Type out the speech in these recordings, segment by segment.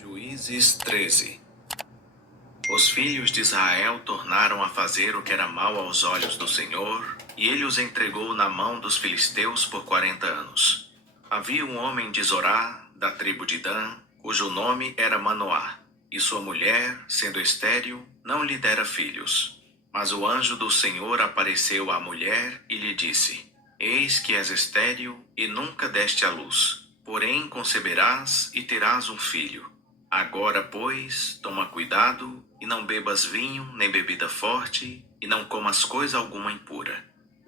Juízes 13. Os filhos de Israel tornaram a fazer o que era mal aos olhos do Senhor, e ele os entregou na mão dos filisteus por 40 anos. Havia um homem de Zorá, da tribo de Dan, cujo nome era Manoá, e sua mulher, sendo estéril, não lhe dera filhos. Mas o anjo do Senhor apareceu à mulher e lhe disse: Eis que és estéril e nunca deste à luz, porém conceberás e terás um filho. Agora, pois, toma cuidado, e não bebas vinho, nem bebida forte, e não comas coisa alguma impura.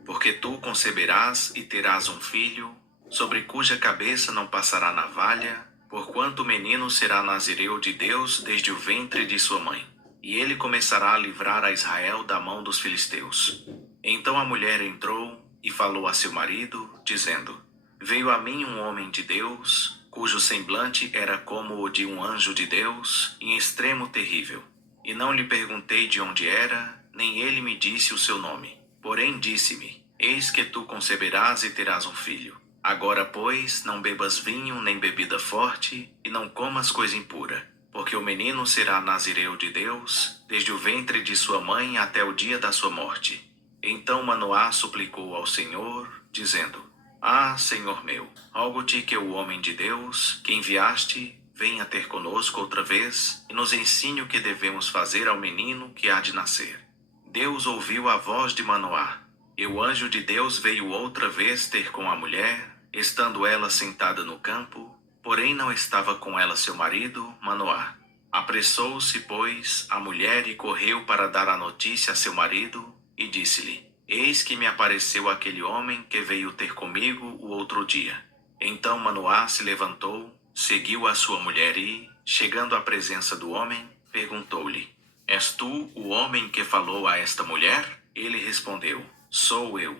Porque tu conceberás e terás um filho, sobre cuja cabeça não passará navalha, porquanto o menino será nazireu de Deus desde o ventre de sua mãe. E ele começará a livrar a Israel da mão dos filisteus. Então a mulher entrou e falou a seu marido, dizendo: Veio a mim um homem de Deus, cujo semblante era como o de um anjo de Deus, em extremo terrível. E não lhe perguntei de onde era, nem ele me disse o seu nome. Porém disse-me: Eis que tu conceberás e terás um filho. Agora, pois, não bebas vinho nem bebida forte, e não comas coisa impura, porque o menino será nazireu de Deus, desde o ventre de sua mãe até o dia da sua morte. Então Manoá suplicou ao Senhor, dizendo: Ah, Senhor meu, rogo-te que o homem de Deus, que enviaste, venha ter conosco outra vez, e nos ensine o que devemos fazer ao menino que há de nascer. Deus ouviu a voz de Manoá, e o anjo de Deus veio outra vez ter com a mulher, estando ela sentada no campo, porém não estava com ela seu marido, Manoá. Apressou-se, pois, a mulher e correu para dar a notícia a seu marido, e disse-lhe: Eis que me apareceu aquele homem que veio ter comigo o outro dia. Então Manoá se levantou, seguiu a sua mulher e, chegando à presença do homem, perguntou-lhe: És tu o homem que falou a esta mulher? Ele respondeu: Sou eu.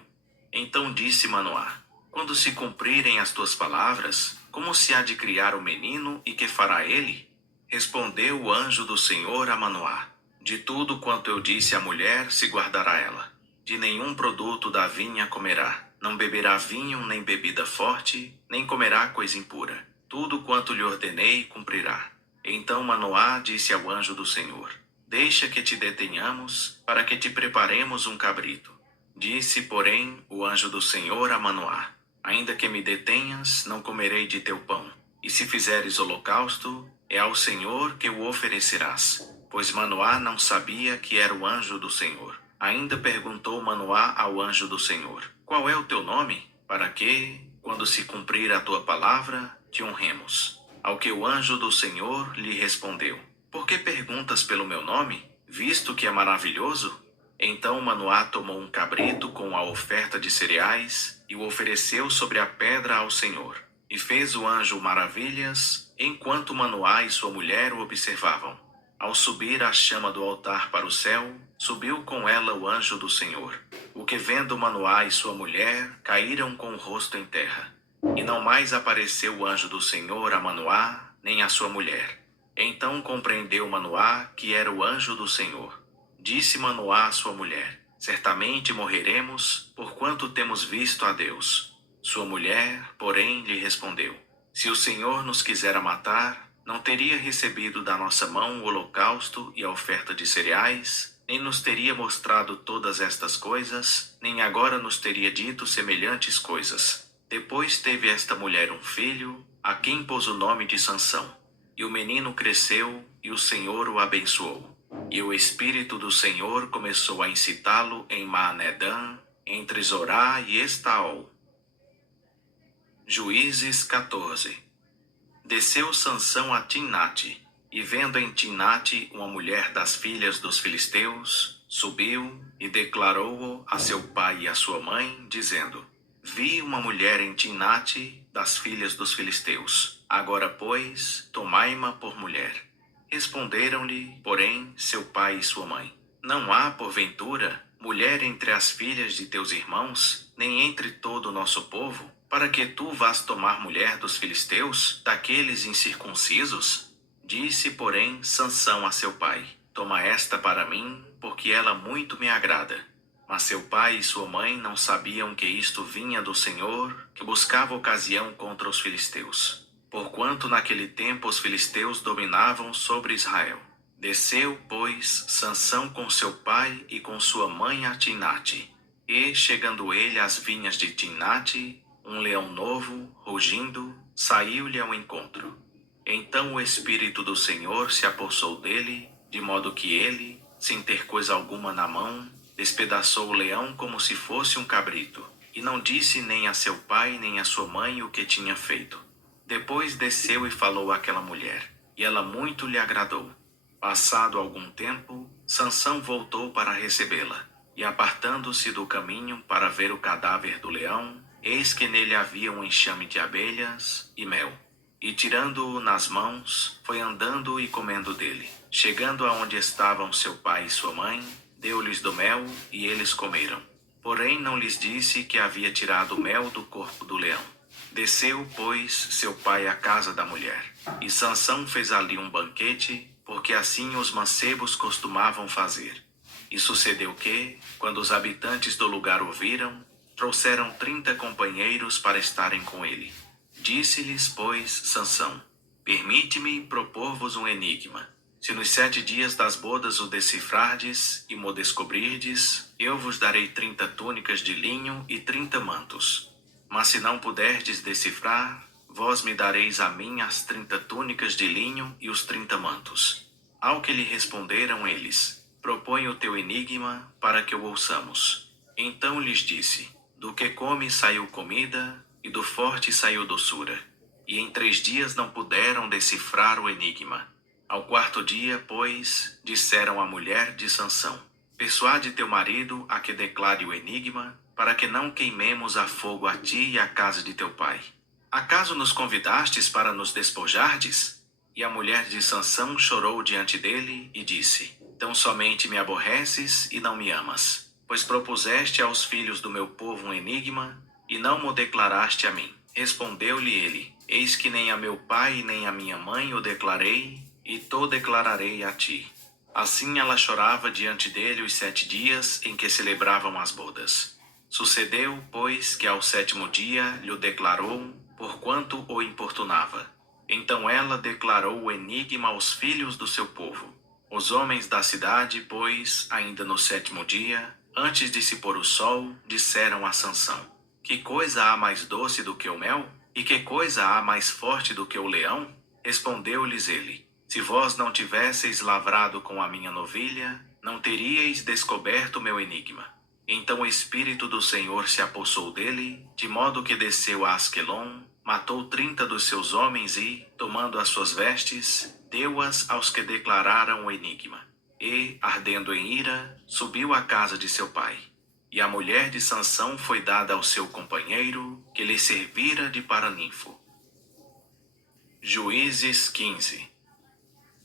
Então disse Manoá: Quando se cumprirem as tuas palavras, como se há de criar o menino e que fará ele? Respondeu o anjo do Senhor a Manoá: De tudo quanto eu disse à mulher se guardará ela. De nenhum produto da vinha comerá. Não beberá vinho nem bebida forte, nem comerá coisa impura. Tudo quanto lhe ordenei cumprirá. Então Manoá disse ao anjo do Senhor: Deixa que te detenhamos, para que te preparemos um cabrito. Disse, porém, o anjo do Senhor a Manoá: Ainda que me detenhas, não comerei de teu pão. E se fizeres holocausto, é ao Senhor que o oferecerás. Pois Manoá não sabia que era o anjo do Senhor. Ainda perguntou Manoá ao anjo do Senhor: Qual é o teu nome? Para que, quando se cumprir a tua palavra, te honremos. Ao que o anjo do Senhor lhe respondeu: Por que perguntas pelo meu nome, visto que é maravilhoso? Então Manoá tomou um cabrito com a oferta de cereais e o ofereceu sobre a pedra ao Senhor. E fez o anjo maravilhas, enquanto Manoá e sua mulher o observavam. Ao subir a chama do altar para o céu, subiu com ela o anjo do Senhor. O que vendo Manoá e sua mulher, caíram com o rosto em terra. E não mais apareceu o anjo do Senhor a Manoá, nem a sua mulher. Então compreendeu Manoá que era o anjo do Senhor. Disse Manoá à sua mulher: Certamente morreremos, porquanto temos visto a Deus. Sua mulher, porém, lhe respondeu: Se o Senhor nos quisera matar, não teria recebido da nossa mão o holocausto e a oferta de cereais, nem nos teria mostrado todas estas coisas, nem agora nos teria dito semelhantes coisas. Depois teve esta mulher um filho, a quem pôs o nome de Sansão. E o menino cresceu, e o Senhor o abençoou. E o Espírito do Senhor começou a incitá-lo em Maanedã, entre Zorá e Estaol. Juízes 14. Desceu Sansão a Timnate, e vendo em Timnate uma mulher das filhas dos filisteus, subiu e declarou-o a seu pai e a sua mãe, dizendo: Vi uma mulher em Timnate das filhas dos filisteus. Agora, pois, tomai-ma por mulher. Responderam-lhe, porém, seu pai e sua mãe: Não há, porventura, mulher entre as filhas de teus irmãos, nem entre todo o nosso povo, para que tu vás tomar mulher dos filisteus, daqueles incircuncisos? Disse, porém, Sansão a seu pai: Toma esta para mim, porque ela muito me agrada. Mas seu pai e sua mãe não sabiam que isto vinha do Senhor, que buscava ocasião contra os filisteus. porquanto naquele tempo os filisteus dominavam sobre Israel. Desceu, pois, Sansão com seu pai e com sua mãe a Timnate. E, chegando ele às vinhas de Timnate, um leão novo, rugindo, saiu-lhe ao encontro. Então o Espírito do Senhor se apossou dele, de modo que ele, sem ter coisa alguma na mão, despedaçou o leão como se fosse um cabrito, e não disse nem a seu pai nem a sua mãe o que tinha feito. Depois desceu e falou àquela mulher, e ela muito lhe agradou. Passado algum tempo, Sansão voltou para recebê-la, e apartando-se do caminho para ver o cadáver do leão, eis que nele havia um enxame de abelhas e mel. E tirando-o nas mãos, foi andando e comendo dele. Chegando aonde estavam seu pai e sua mãe, deu-lhes do mel, e eles comeram. Porém não lhes disse que havia tirado o mel do corpo do leão. Desceu, pois, seu pai à casa da mulher. E Sansão fez ali um banquete, porque assim os mancebos costumavam fazer. E sucedeu que, quando os habitantes do lugar o viram, trouxeram 30 companheiros para estarem com ele. Disse-lhes, pois, Sansão: permite-me propor-vos um enigma. Se nos 7 dias das bodas o decifrardes e mo descobrirdes, eu vos darei 30 túnicas de linho e 30 mantos. Mas se não puderdes decifrar, vós me dareis a mim as 30 túnicas de linho e os 30 mantos. Ao que lhe responderam eles: propõe o teu enigma para que o ouçamos. Então lhes disse: do que come saiu comida, e do forte saiu doçura. E em 3 dias não puderam decifrar o enigma. Ao 4º dia, pois, disseram à mulher de Sansão: persuade teu marido a que declare o enigma, para que não queimemos a fogo a ti e a casa de teu pai. Acaso nos convidastes para nos despojardes? E a mulher de Sansão chorou diante dele e disse: tão somente me aborreces e não me amas, pois propuseste aos filhos do meu povo um enigma, e não mo declaraste a mim. Respondeu-lhe ele: eis que nem a meu pai nem a minha mãe o declarei, e to declararei a ti. Assim ela chorava diante dele os 7 dias em que celebravam as bodas. Sucedeu, pois, que ao 7º dia lhe declarou, porquanto o importunava. Então ela declarou o enigma aos filhos do seu povo. Os homens da cidade, pois, ainda no 7º dia, antes de se pôr o sol, disseram a Sansão: que coisa há mais doce do que o mel? E que coisa há mais forte do que o leão? Respondeu-lhes ele: se vós não tivesseis lavrado com a minha novilha, não teríeis descoberto o meu enigma. Então o Espírito do Senhor se apossou dele, de modo que desceu a Asquelon, matou 30 dos seus homens e, tomando as suas vestes, deu-as aos que declararam o enigma. E, ardendo em ira, subiu à casa de seu pai. E a mulher de Sansão foi dada ao seu companheiro, que lhe servira de paraninfo. Juízes 15.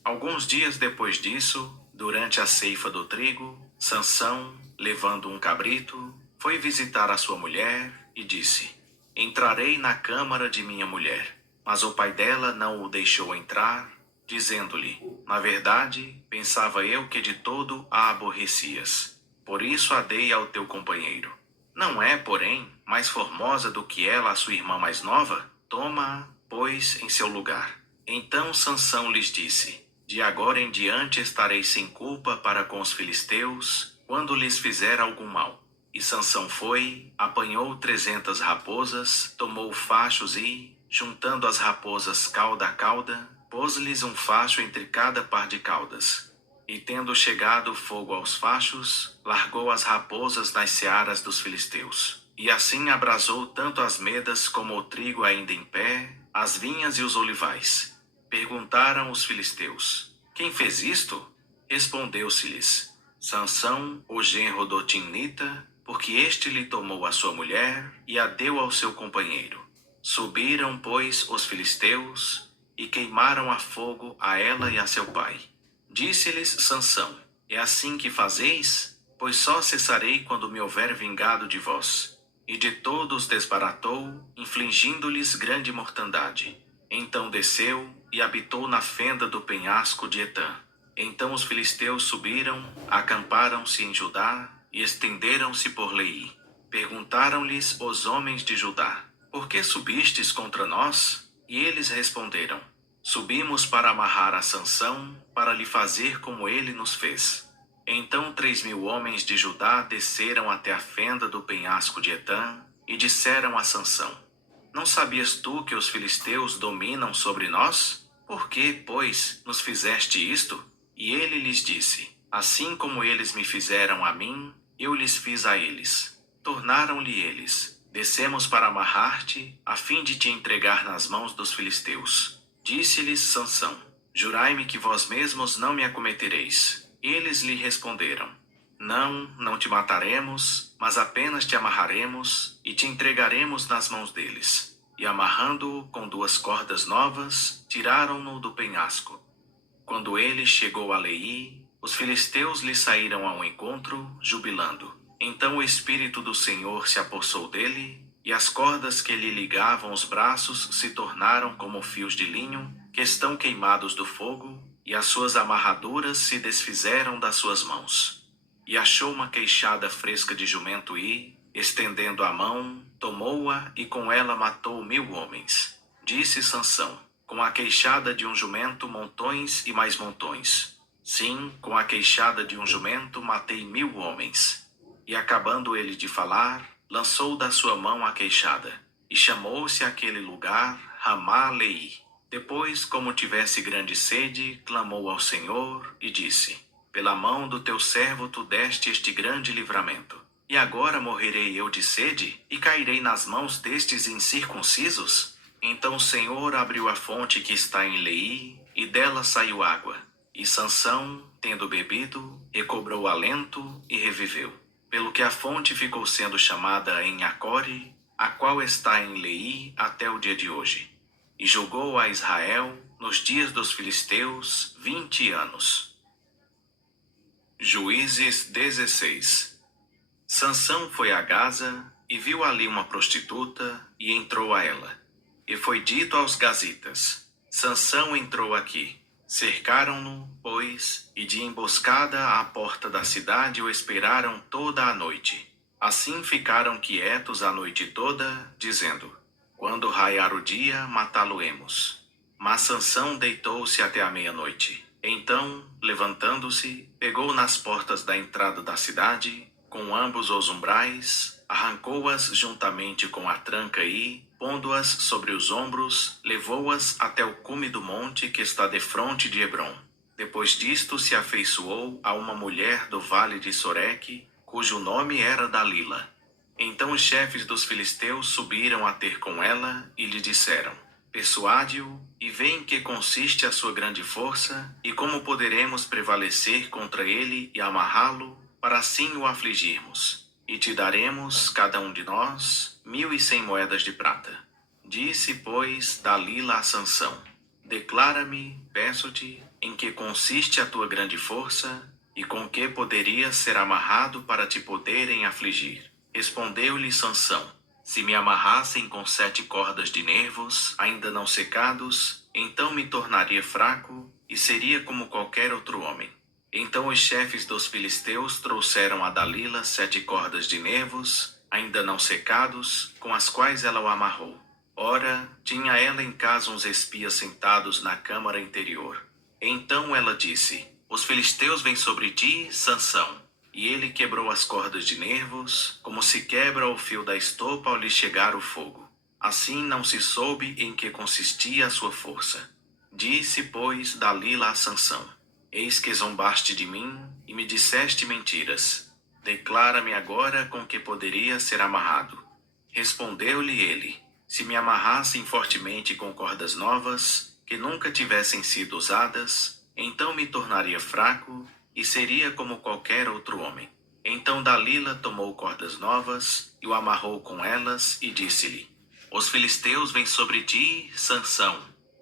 Alguns dias depois disso, durante a ceifa do trigo, Sansão, levando um cabrito, foi visitar a sua mulher e disse: entrarei na câmara de minha mulher. Mas o pai dela não o deixou entrar, dizendo-lhe: na verdade, pensava eu que de todo a aborrecias. Por isso a dei ao teu companheiro. Não é, porém, mais formosa do que ela a sua irmã mais nova? Toma-a, pois, em seu lugar. Então Sansão lhes disse: de agora em diante estarei sem culpa para com os filisteus, quando lhes fizer algum mal. E Sansão foi, apanhou 300 raposas, tomou fachos e, juntando as raposas cauda a cauda, pôs-lhes um facho entre cada par de caudas. E tendo chegado fogo aos fachos, largou as raposas nas searas dos filisteus. E assim abrasou tanto as medas como o trigo ainda em pé, as vinhas e os olivais. Perguntaram os filisteus: quem fez isto? Respondeu-se-lhes: Sansão, o genro do Timnita, porque este lhe tomou a sua mulher e a deu ao seu companheiro. Subiram, pois, os filisteus e queimaram a fogo a ela e a seu pai. Disse-lhes Sansão: é assim que fazeis? Pois só cessarei quando me houver vingado de vós. E de todos desbaratou, infligindo-lhes grande mortandade. Então desceu e habitou na fenda do penhasco de Etã. Então os filisteus subiram, acamparam-se em Judá e estenderam-se por Leí. Perguntaram-lhes os homens de Judá: por que subistes contra nós? E eles responderam: Subimos para amarrar a Sansão, para lhe fazer como ele nos fez. Então 3.000 homens de Judá desceram até a fenda do penhasco de Etã e disseram a Sansão: Não sabias tu que os filisteus dominam sobre nós? Por que, pois, nos fizeste isto? E ele lhes disse: Assim como eles me fizeram a mim, eu lhes fiz a eles. Tornaram-lhe eles: Descemos para amarrar-te, a fim de te entregar nas mãos dos filisteus. Disse-lhes Sansão: Jurai-me que vós mesmos não me acometereis. Eles lhe responderam: Não te mataremos, mas apenas te amarraremos e te entregaremos nas mãos deles. E amarrando-o com 2 cordas novas, tiraram-no do penhasco. Quando ele chegou a Leí, os filisteus lhe saíram ao encontro, jubilando. Então o Espírito do Senhor se apossou dele, e as cordas que lhe ligavam os braços se tornaram como fios de linho, que estão queimados do fogo, e as suas amarraduras se desfizeram das suas mãos. E achou uma queixada fresca de jumento e, estendendo a mão, tomou-a e com ela matou 1.000 homens. Disse Sansão: Com a queixada de um jumento montões e mais montões. Sim, com a queixada de um jumento matei 1.000 homens. E acabando ele de falar, lançou da sua mão a queixada, e chamou-se aquele lugar Ramá-Leí. Depois, como tivesse grande sede, clamou ao Senhor e disse: Pela mão do teu servo tu deste este grande livramento. E agora morrerei eu de sede, e cairei nas mãos destes incircuncisos? Então o Senhor abriu a fonte que está em Leí, e dela saiu água. E Sansão, tendo bebido, recobrou alento e reviveu. Pelo que a fonte ficou sendo chamada em Acore, a qual está em Leí até o dia de hoje. E julgou a Israel, nos dias dos filisteus, 20 anos. Juízes 16. Sansão foi a Gaza, e viu ali uma prostituta, e entrou a ela. E foi dito aos gazitas: Sansão entrou aqui. Cercaram-no, pois, e de emboscada à porta da cidade o esperaram toda a noite. Assim ficaram quietos a noite toda, dizendo: Quando raiar o dia, matá-lo-emos. Mas Sansão deitou-se até a meia-noite. Então, levantando-se, pegou nas portas da entrada da cidade, com ambos os umbrais, arrancou-as juntamente com a tranca e, pondo-as sobre os ombros, levou-as até o cume do monte que está defronte de Hebrom. Depois disto se afeiçoou a uma mulher do vale de Soreque, cujo nome era Dalila. Então os chefes dos filisteus subiram a ter com ela e lhe disseram: Persuade-o e vê em que consiste a sua grande força e como poderemos prevalecer contra ele e amarrá-lo, para assim o afligirmos. E te daremos, cada um de nós, 1.100 moedas de prata. Disse, pois, Dalila a Sansão: Declara-me, peço-te, em que consiste a tua grande força, e com que poderias ser amarrado para te poderem afligir. Respondeu-lhe Sansão: Se me amarrassem com 7 cordas de nervos, ainda não secados, então me tornaria fraco, e seria como qualquer outro homem. Então os chefes dos filisteus trouxeram a Dalila 7 cordas de nervos, ainda não secados, com as quais ela o amarrou. Ora, tinha ela em casa uns espias sentados na câmara interior. Então ela disse: Os filisteus vêm sobre ti, Sansão. E ele quebrou as cordas de nervos, como se quebra o fio da estopa ao lhe chegar o fogo. Assim não se soube em que consistia a sua força. Disse, pois, Dalila a Sansão: Eis que zombaste de mim e me disseste mentiras. Declara-me agora com que poderia ser amarrado. Respondeu-lhe ele: Se me amarrassem fortemente com cordas novas, que nunca tivessem sido usadas, então me tornaria fraco e seria como qualquer outro homem. Então Dalila tomou cordas novas e o amarrou com elas e disse-lhe: Os filisteus vêm sobre ti, Sansão.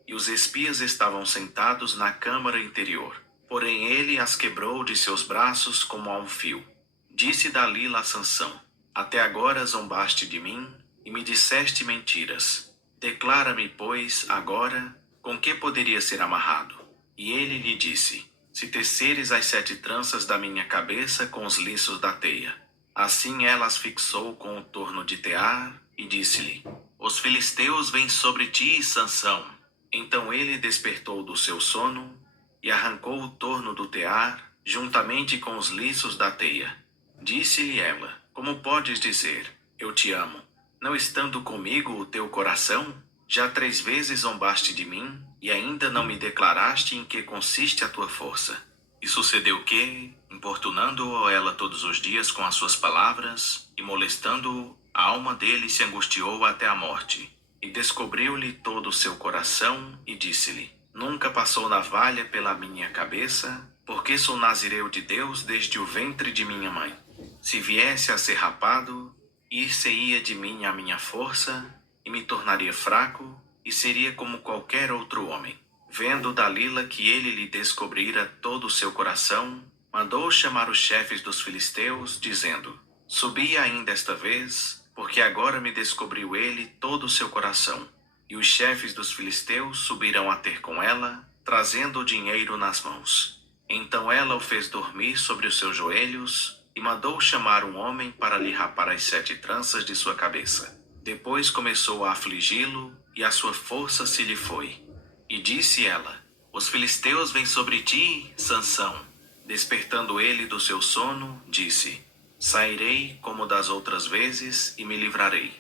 E os espias estavam sentados na câmara interior. Porém ele as quebrou de seus braços como a um fio. Disse Dalila a Sansão: Até agora zombaste de mim e me disseste mentiras. Declara-me, pois, agora, com que poderia ser amarrado. E ele lhe disse: Se teceres as 7 tranças da minha cabeça com os liços da teia. Assim ela as fixou com o torno de tear e disse-lhe: os filisteus vêm sobre ti, Sansão. Então ele despertou do seu sono e arrancou o torno do tear, juntamente com os liços da teia. Disse-lhe ela: Como podes dizer, eu te amo, não estando comigo o teu coração? Já 3 vezes zombaste de mim, e ainda não me declaraste em que consiste a tua força. E sucedeu que, importunando-o ela todos os dias com as suas palavras, e molestando-o, a alma dele se angustiou até a morte. E descobriu-lhe todo o seu coração, e disse-lhe: Nunca passou navalha pela minha cabeça, porque sou nazireu de Deus desde o ventre de minha mãe. Se viesse a ser rapado, ir-se-ia de mim a minha força, e me tornaria fraco, e seria como qualquer outro homem. Vendo Dalila que ele lhe descobrira todo o seu coração, mandou chamar os chefes dos filisteus, dizendo: Subi ainda esta vez, porque agora me descobriu ele todo o seu coração. E os chefes dos filisteus subiram a ter com ela, trazendo o dinheiro nas mãos. Então ela o fez dormir sobre os seus joelhos, e mandou chamar um homem para lhe rapar as 7 tranças de sua cabeça. Depois começou a afligi-lo, e a sua força se lhe foi. E disse ela: Os filisteus vêm sobre ti, Sansão. Despertando ele do seu sono, disse: Sairei como das outras vezes e me livrarei.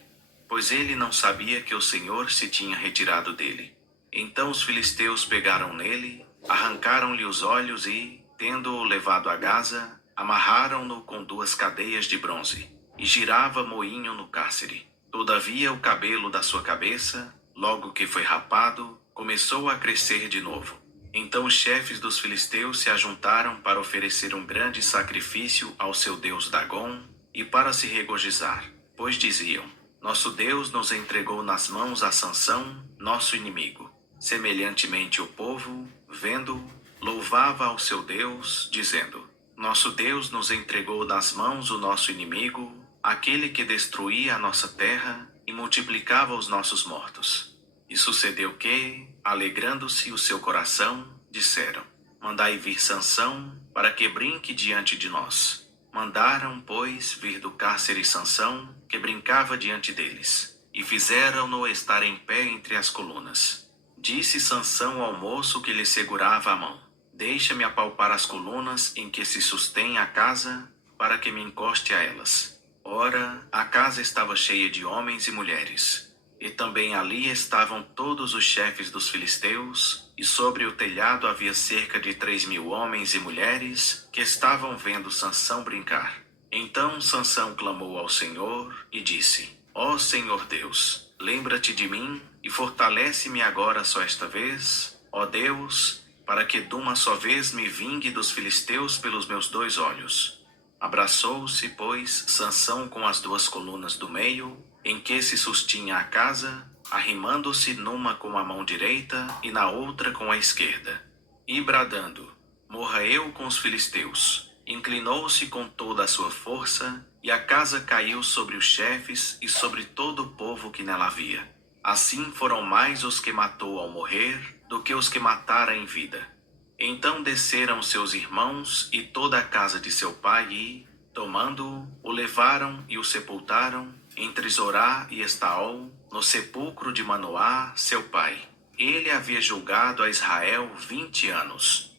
Pois ele não sabia que o Senhor se tinha retirado dele. Então os filisteus pegaram nele, arrancaram-lhe os olhos e, tendo-o levado a Gaza, amarraram-no com 2 cadeias de bronze, e girava moinho no cárcere. Todavia o cabelo da sua cabeça, logo que foi rapado, começou a crescer de novo. Então os chefes dos filisteus se ajuntaram para oferecer um grande sacrifício ao seu deus Dagom, e para se regozijar, pois diziam: Nosso Deus nos entregou nas mãos a Sansão, nosso inimigo. Semelhantemente o povo, vendo-o, louvava ao seu Deus, dizendo: Nosso Deus nos entregou nas mãos o nosso inimigo, aquele que destruía a nossa terra e multiplicava os nossos mortos. E sucedeu que, alegrando-se o seu coração, disseram: Mandai vir Sansão, para que brinque diante de nós. Mandaram, pois, vir do cárcere Sansão, que brincava diante deles, e fizeram-no estar em pé entre as colunas. Disse Sansão ao moço que lhe segurava a mão: Deixa-me apalpar as colunas em que se sustém a casa, para que me encoste a elas. Ora, a casa estava cheia de homens e mulheres. E também ali estavam todos os chefes dos filisteus, e sobre o telhado havia cerca de 3.000 homens e mulheres, que estavam vendo Sansão brincar. Então Sansão clamou ao Senhor, e disse: Ó Senhor Deus, lembra-te de mim, e fortalece-me agora só esta vez, ó Deus, para que de uma só vez me vingue dos filisteus pelos meus 2 olhos. Abraçou-se, pois, Sansão com as 2 colunas do meio, em que se sustinha a casa, arrimando-se numa com a mão direita e na outra com a esquerda. E bradando: Morra eu com os filisteus, inclinou-se com toda a sua força, e a casa caiu sobre os chefes e sobre todo o povo que nela havia. Assim foram mais os que matou ao morrer, do que os que matara em vida. Então desceram seus irmãos e toda a casa de seu pai e, tomando-o, o levaram e o sepultaram entre Zorá e Estaol, no sepulcro de Manoá, seu pai. Ele havia julgado a Israel 20 anos.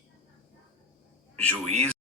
Juízes